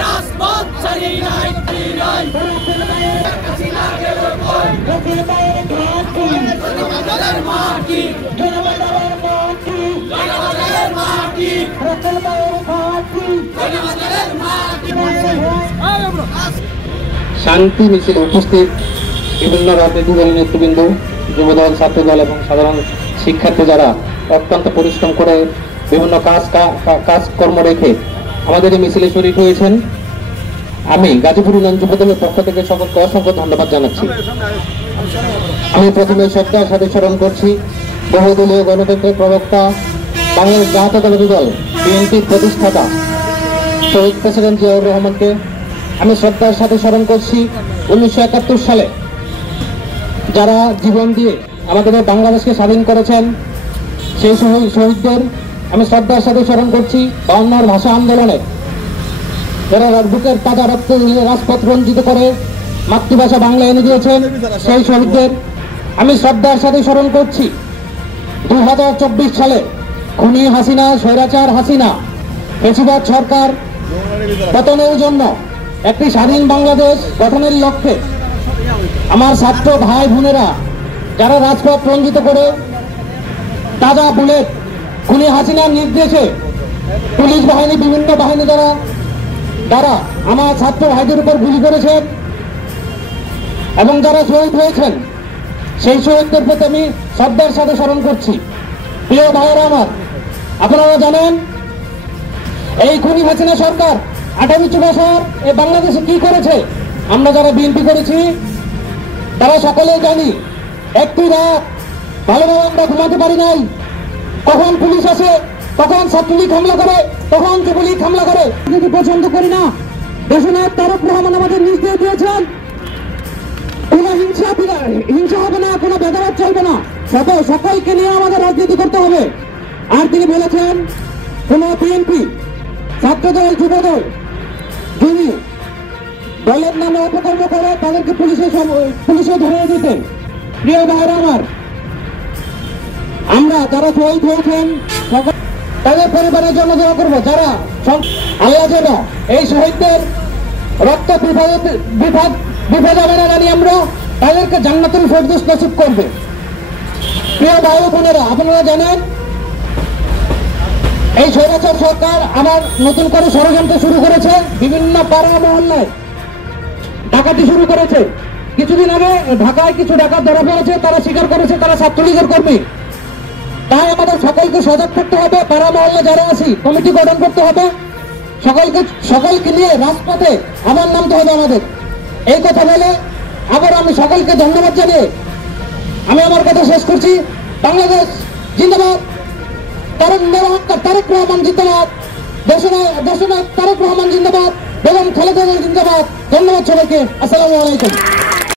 রাজপথ ছাড়ি নাই শান্তি মিছিলে উপস্থিত বিভিন্ন রাজনৈতিক দলের নেতৃবৃন্দ, যুবদল, ছাত্রদল এবং সাধারণ শিক্ষার্থী যারা অত্যন্ত পরিশ্রম করে বিভিন্ন কাজকর্ম রেখে আমাদের এই মিছিলে শরীক হয়েছেন, আমি গাজীপুর ইউনিয়ন যুবদলের পক্ষ থেকে সকলকে অসংখ্য ধন্যবাদ জানাচ্ছি। আমি প্রথমে শ্রদ্ধার সাথে স্মরণ করছি বহুদলীয় গণতন্ত্রের প্রবক্তা, বাংলাদেশ জাতীয়তাবাদী দল বিএনপির প্রতিষ্ঠাতা শহীদ প্রেসিডেন্ট জিয়াউর রহমানকে। আমি শ্রদ্ধার সাথে স্মরণ করছি 1971 সালে যারা জীবন দিয়ে আমাদের বাংলাদেশকে স্বাধীন করেছেন সেই শহীদদের আমি শ্রদ্ধার সাথে স্মরণ করছি। 52 ভাষা আন্দোলনে যারা বুকের তাজা রক্ত দিয়ে রাজপথ রঞ্জিত করে মাতৃভাষা বাংলা এনে দিয়েছেন সেই শহীদদের আমি শ্রদ্ধার সাথে স্মরণ করছি। 2024 সালে খুনি হাসিনা, স্বৈরাচার হাসিনা ফ্যাসিবাদ সরকার পতনের জন্য একটি স্বাধীন বাংলাদেশ গঠনের লক্ষ্যে আমার ছাত্র ভাই বোনেরা যারা রাজপথ রঞ্জিত করে তাজা বুলেট খুনি হাসিনার নির্দেশে পুলিশ বাহিনী, বিভিন্ন বাহিনী দ্বারা আমার ছাত্র ভাইদের উপর গুলি করেছেন এবং যারা শহীদ হয়েছেন সেই শহীদদের প্রতি আমি শ্রদ্ধার সাথে স্মরণ করছি। প্রিয় ভাইয়েরা আমার, আপনারা জানেন এই খুনি হাসিনা সরকার 28 বছর এই বাংলাদেশে কি করেছে। আমরা যারা বিএনপি করেছি তারা সকলেই জানি, একটি রাত ভালোভাবে আমরা ঘুমাতে পারি নাই। কখন পুলিশ আসে, তখন ছাত্রলীগ হামলা করে, তখন যুবলীগ হামলা করে। যদি পছন্দ করি না, দেশনায়ক তারেক রহমান আমাদের নির্দেশ দিয়েছেন কোন হিংসা হবে না, কোনো ভেদাভেদ চলবে না, সকলকে নিয়ে আমাদের রাজনীতি করতে হবে। আর তিনি বলেছেন কোন বিএনপি, ছাত্রদল, যুবদল যদি দলের নামে অপকর্ম করে তাদেরকে পুলিশে ধরিয়ে দিতেন। প্রিয় ভাইরা আমার, আমরা যারা শহীদ হয়েছেন তাদের পরিবারের জন্য দোয়া করবো। যারা আল্লাহ যেন এই শহীদদের রক্ত বিপদে না জানি আমরা তাদেরকে জান্নাতুল ফেরদৌস নসিব করবে। প্রিয় ভাই বোনেরা, আপনারা জানেন এই স্বৈরাচার সরকার আবার নতুন করে ষড়যন্ত্র শুরু করেছে, বিভিন্ন পাড়া মহল্লায় ডাকাতি শুরু করেছে। কিছুদিন আগে ঢাকায় কিছু ডাকাত ধরা পড়েছে, তারা স্বীকার করেছে তারা ছাত্রলীগের কর্মী। তাই আমাদের সকলকে সজাগ থাকতে হবে। পাড়া মহল্লা যারা আছি কমিটি গঠন করতে হবে, সকলকে নিয়ে রাজপথে আবার নামতে হবে আমাদের। এই কথা বলে আবার আমি সকলকে ধন্যবাদ জানিয়ে আমি আমার কথা শেষ করছি। বাংলাদেশ জিন্দাবাদ, তারেক রহমান জিন্দাবাদ, দেশনায়ক তারেক রহমান জিন্দাবাদ, বেগম খালেদা জিন্দাবাদ। ধন্যবাদ সবাইকে। আসসালামু আলাইকুম।